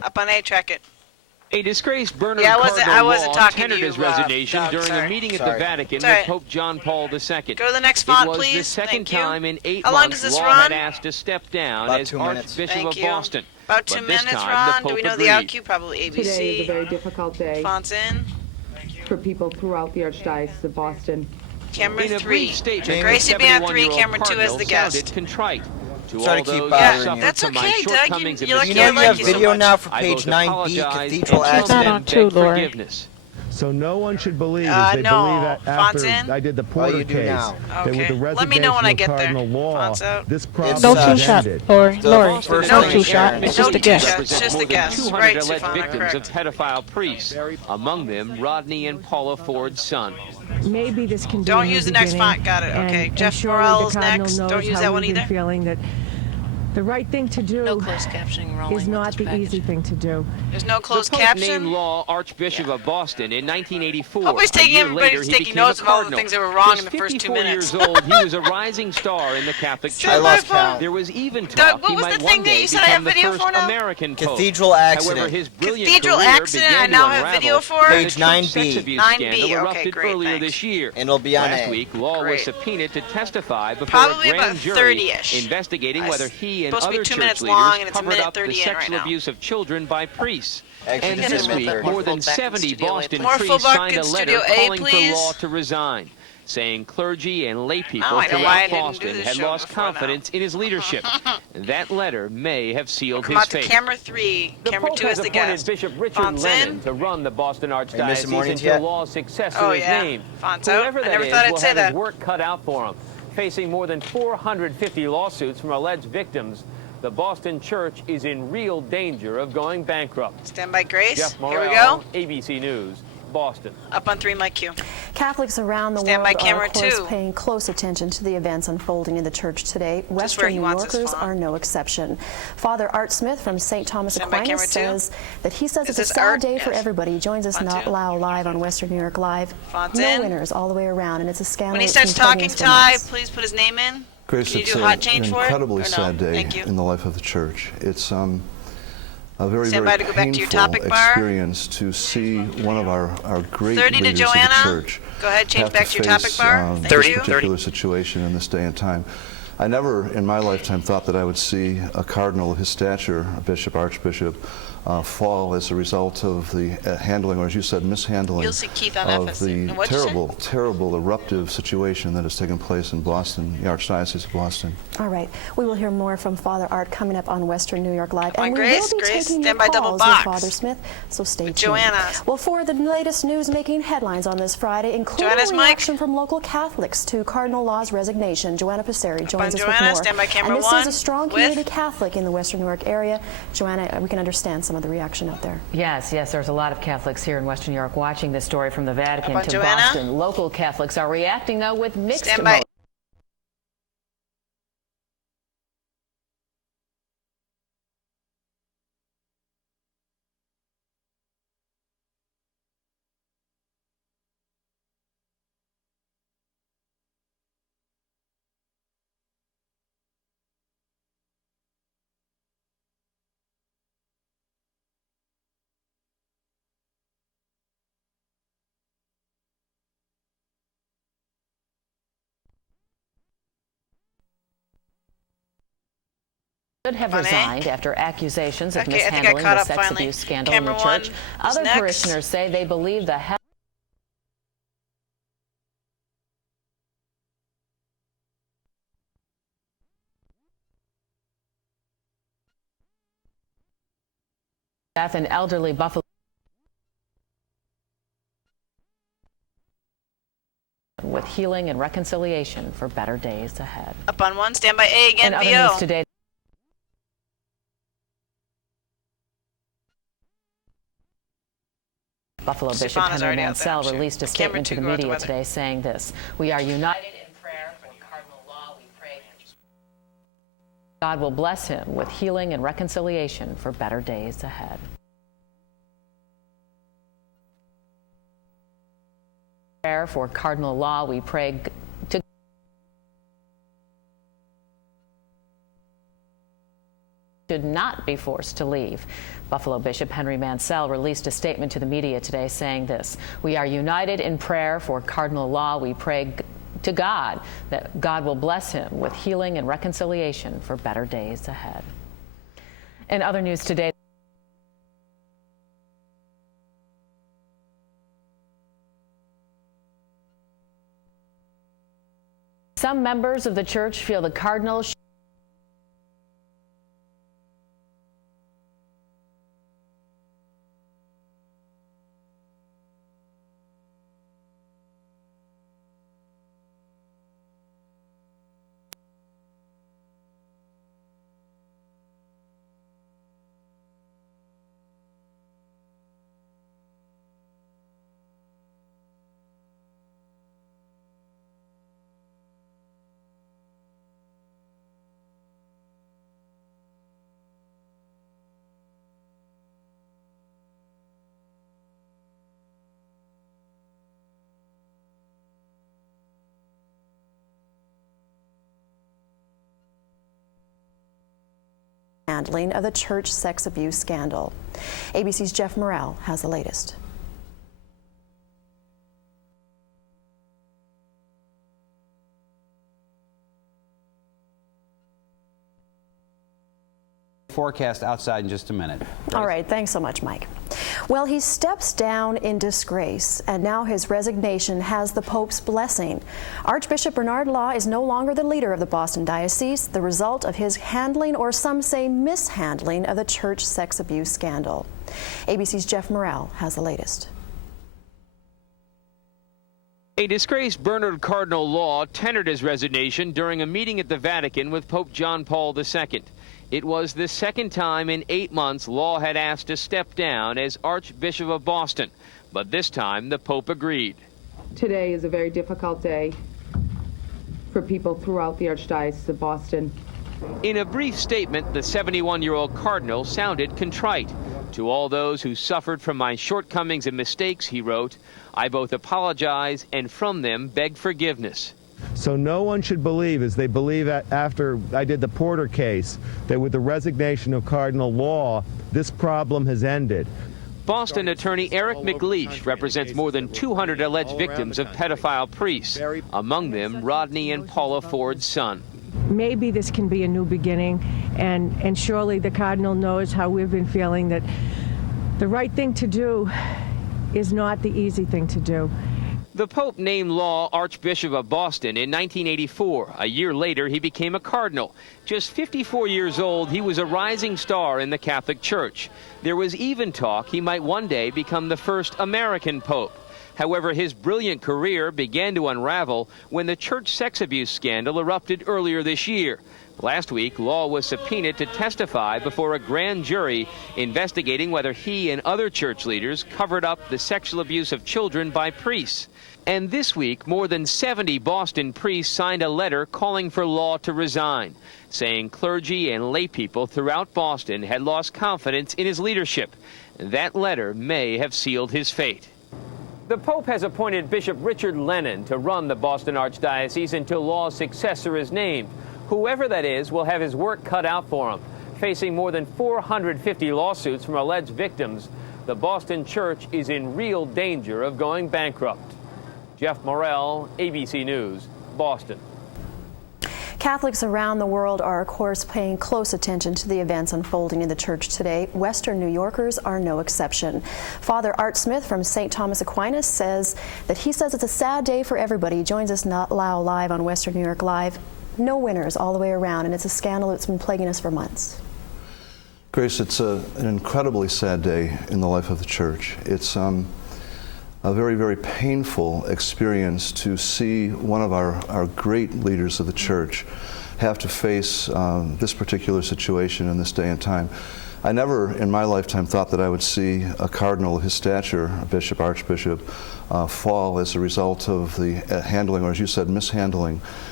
Up on A, check it. A disgraced Bernard I Cardinal wasn't law talking to tendered you, his resignation Doug, during a meeting at the Vatican with Pope John Paul II. Go to the next font, it was please. the second time in 8 How long months does this law run? had asked to step down About as 2 minutes. Archbishop of Boston. About But 2 this minutes, time, Ron. the Do we Pope know the agreed. IQ? Probably ABC. Today is a very difficult day Fonts in. for people throughout the Archdiocese of Boston. Camera In a 3. brief statement, Gracie be on 3, 71-year-old camera 2 as Cardinal the guest. sounded contrite. To Try all to keep those bothering who you. suffered That's from my okay, Doug. shortcomings and You're lucky You know I you like have you so video much. now for I page both 9B, apologize Cathedral and Accident. on too, beg Lord. forgiveness. So no one should believe, no. as they believe that Fonts after in? I did the Porter you do case, now. that with Okay. the Let me know when resignation I of get there. Cardinal law, Fonts out. this problem No It's, two shot, ended. Lori. First No name, two shot. Aaron. It's just a guess. It's just a More than guess. 200 Right, alleged Sufana, victims of correct. pedophile priests, among them Rodney and Paula Ford's son. Maybe this can be Don't a new use the next beginning, font. Got it. Okay. and Jeff surely Morrell the is Cardinal next. knows Don't use how that one we've been either. feeling that the right thing to do No closed captioning rolling is with not this the package. easy thing to do. There's no closed the Pope named caption. Law Archbishop of Boston in 1984. Hope he's taking A year everybody's later, he taking became a notes of all the cardinal. things that were wrong in Just the first 2 minutes. 54 years old, he was a rising star in the Catholic Say I Church. my lost phone. count. There was even Doug, talk what he was might the one thing that day you said I have become the video first for now? American Pope. Cathedral Accident. However, his brilliant Cathedral career Accident, began I now to have unravel video for? when the Page church 9B. sex abuse 9B, scandal okay, erupted great, earlier thanks. this year. And it'll be on Last A. week, Law Great. was subpoenaed to testify before Probably a grand about jury 30-ish. investigating whether he and Supposed to be other 2 church minutes leaders long, and it's a covered minute up the 30 in right sexual now. abuse of children by priests. Actually, And it's this minute week, 30. more than Full back in 70 Studio A, Boston please. More full priests back signed in a letter Studio A, calling for please. Law to resign, saying clergy and lay people Oh, I know why I throughout didn't do Boston this had show lost before now. confidence in his leadership. That letter may have sealed Come his out to fate. camera 3. The Camera Pope 2 has is the appointed guest. Bishop Richard Fonts Lennon in. to run the Boston missing Archdiocese mornings until yet? Law's successor Oh, is yeah. named. Fonts out. Whoever I that never is thought I'd will say have that. his work cut out for him. Facing more than 450 lawsuits from alleged victims, the Boston Church is in real danger of going bankrupt. Stand by, Grace. Jeff Here we Morrell, go. ABC News, Boston. Up on 3, Mike Q. Catholics around the Stand by world are, camera of course, 2. paying close attention to the events unfolding in the church today. where Western he New wants his Yorkers font. are no exception. Father Art Smith from St. Thomas Stand by camera Aquinas 2. says that he says Is it's a this sad Art? day for Yes. everybody. He joins us Font now 2. live on Western New York Live. Fonts No in. winners all the way around, and it's a scandal. When he that's starts been talking, pregnant for Ty, months. please put his name in. Grace, Can you it's do hot an change for it? incredibly Or no? sad day Thank you. in the life of the church. It's a very, Stand very by to go back to your painful topic bar. experience to see one of our great 30 to leaders Joanna. of the church Go ahead, change have back to your topic face, bar. Thank this you. particular situation in this day and time. I never in my lifetime thought that I would see a cardinal of his stature, a bishop, archbishop, fall as a result of the handling, or as you said, mishandling You'll see Keith on of FS. the And what'd you say? terrible, terrible eruptive situation that has taken place in Boston, the Archdiocese of Boston. All right. We will hear more from Father Art coming up on Western New York Live. on, And we Grace. will be Grace, taking stand your by double calls box. with Father Smith, so stay tuned. Joanna. Well, for the latest news making headlines on this Friday, including Joanna's a mic. reaction from local Catholics to Cardinal Law's resignation, Joanna Passeri joins us Joanna, with more. stand by camera and this 1 is a strong with- community Catholic in the Western New York area. Joanna, we can understand some of the reaction out there. Yes, there's a lot of Catholics here in Western New York watching this story from the Vatican Up on to Joanna. Boston. Local Catholics are reacting, though, with mixed Stand by. emotions. Should have Funny. resigned after accusations of Okay, I think I mishandling caught the up sex finally. abuse scandal Camera in the 1 church. is Other next. parishioners say they believe the death and elderly Buffalo with healing and reconciliation for better days ahead. Up on 1, stand by A again, And other VO. news today. Buffalo Bishop Stefana's Henry already out there, I'm Mansell sure. released a Camera statement 2, to the go out the media weather. today saying this: "We are united in prayer for Cardinal Law. We pray God will bless him with healing and reconciliation for better days ahead." Prayer for Cardinal Law. We pray to should not be forced to leave. Buffalo Bishop Henry Mansell released a statement to the media today saying this: "We are united in prayer for Cardinal Law. We pray to God that God will bless him with healing and reconciliation for better days ahead." In other news today, some members of the church feel the Cardinal handling of the church sex abuse scandal. ABC's Jeff Morrell has the latest. Forecast outside in just a minute. All right, thanks so much, Mike. Well, he steps down in disgrace, and now his resignation has the Pope's blessing. Archbishop Bernard Law is no longer the leader of the Boston Diocese, the result of his handling, or some say mishandling, of the church sex abuse scandal. ABC's Jeff Morrell has the latest. A disgraced Bernard Cardinal Law tendered his resignation during a meeting at the Vatican with Pope John Paul II. It was the second time in 8 months Law had asked to step down as Archbishop of Boston, but this time the Pope agreed. Today is a very difficult day for people throughout the Archdiocese of Boston. In a brief statement, the 71-year-old Cardinal sounded contrite. "To all those who suffered from my shortcomings and mistakes," he wrote, "I both apologize and from them beg forgiveness." So no one should believe, as they believe after I did the Porter case, that with the resignation of Cardinal Law, this problem has ended. Boston attorney Eric McLeish represents more than 200 alleged victims of pedophile priests, among them Rodney and Paula Ford's son. Maybe this can be a new beginning, and surely the Cardinal knows how we've been feeling, that the right thing to do is not the easy thing to do. The Pope named Law Archbishop of Boston in 1984. A year later, he became a cardinal. Just 54 years old, he was a rising star in the Catholic Church. There was even talk he might one day become the first American pope. However, his brilliant career began to unravel when the church sex abuse scandal erupted earlier this year. Last week, Law was subpoenaed to testify before a grand jury investigating whether he and other church leaders covered up the sexual abuse of children by priests. And this week, more than 70 Boston priests signed a letter calling for Law to resign, saying clergy and lay people throughout Boston had lost confidence in his leadership. That letter may have sealed his fate. The Pope has appointed Bishop Richard Lennon to run the Boston Archdiocese until Law's successor is named. Whoever that is will have his work cut out for him. Facing more than 450 lawsuits from alleged victims, the Boston Church is in real danger of going bankrupt. Jeff Morrell, ABC News, Boston. Catholics around the world are, of course, paying close attention to the events unfolding in the church today. Western New Yorkers are no exception. Father Art Smith from St. Thomas Aquinas says it's a sad day for everybody. He joins us now live on Western New York Live. No winners all the way around, and it's a scandal that's been plaguing us for months. Grace, it's an incredibly sad day in the life of the church. It's a very, very painful experience to see one of our great leaders of the church have to face this particular situation in this day and time. I never in my lifetime thought that I would see a cardinal of his stature, a bishop, archbishop, fall as a result of the handling, or as you said, mishandling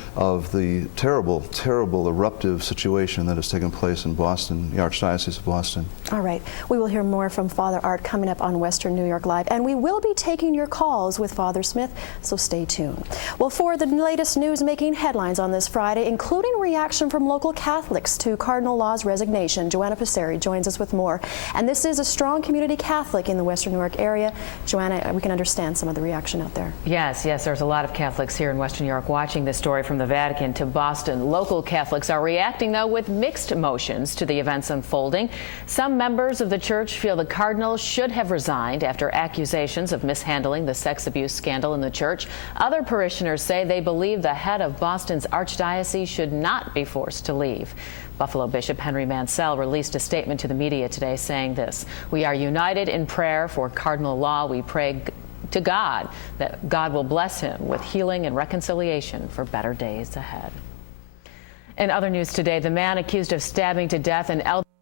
of the terrible, terrible eruptive situation that has taken place in Boston, the Archdiocese of Boston. All right. We will hear more from Father Art coming up on Western New York Live, and we will be taking your calls with Father Smith, so stay tuned. Well, for the latest news making headlines on this Friday, including reaction from local Catholics to Cardinal Law's resignation, Joanna Passeri joins us with more. And this is a strong community Catholic in the Western New York area. Joanna, we can understand some of the reaction out there. Yes, there's a lot of Catholics here in Western New York watching this story from the Vatican to Boston. Local Catholics are reacting, though, with mixed emotions to the events unfolding. Some members of the church feel the Cardinal should have resigned after accusations of mishandling the sex abuse scandal in the church. Other parishioners say they believe the head of Boston's Archdiocese should not be forced to leave. Buffalo Bishop Henry Mansell released a statement to the media today saying this: "We are united in prayer for Cardinal Law. We pray to God that God will bless him with healing and reconciliation for better days ahead." In other news today, the man accused of stabbing to death an elderly